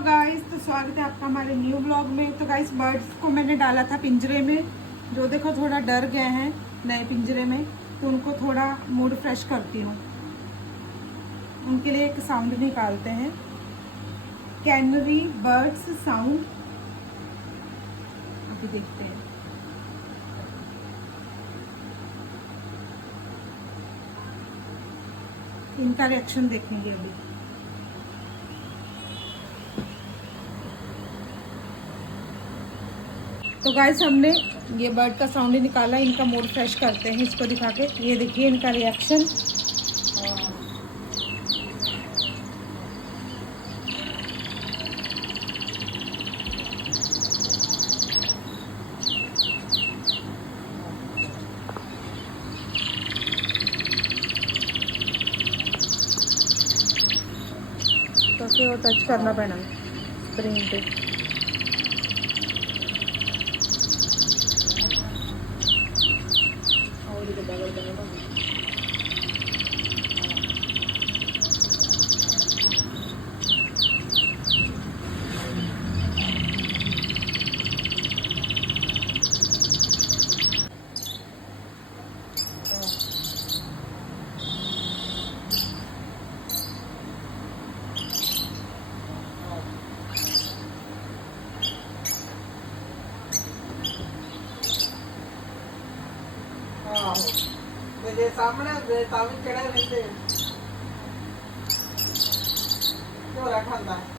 Guys, तो स्वागत है आपका हमारे न्यू ब्लॉग में। तो गाइस, बर्ड्स को मैंने डाला था पिंजरे में, जो देखो थोड़ा डर गए हैं नए पिंजरे में, तो उनको थोड़ा मूड फ्रेश करती हूँ। उनके लिए एक साउंड निकालते हैं, कैनरी बर्ड्स साउंड। अभी देखते हैं। इनका रिएक्शन देखेंगे अभी। तो गाइस, हमने ये बर्ड का साउंड ही निकाला। इनका मूड फ्रेश करते हैं इसको दिखा के। ये देखिए इनका रिएक्शन। तो फिर वो टच करना पड़ा स्क्रीन पे। मेरे सामने तावी चढ़े रहते क्यों रखा था।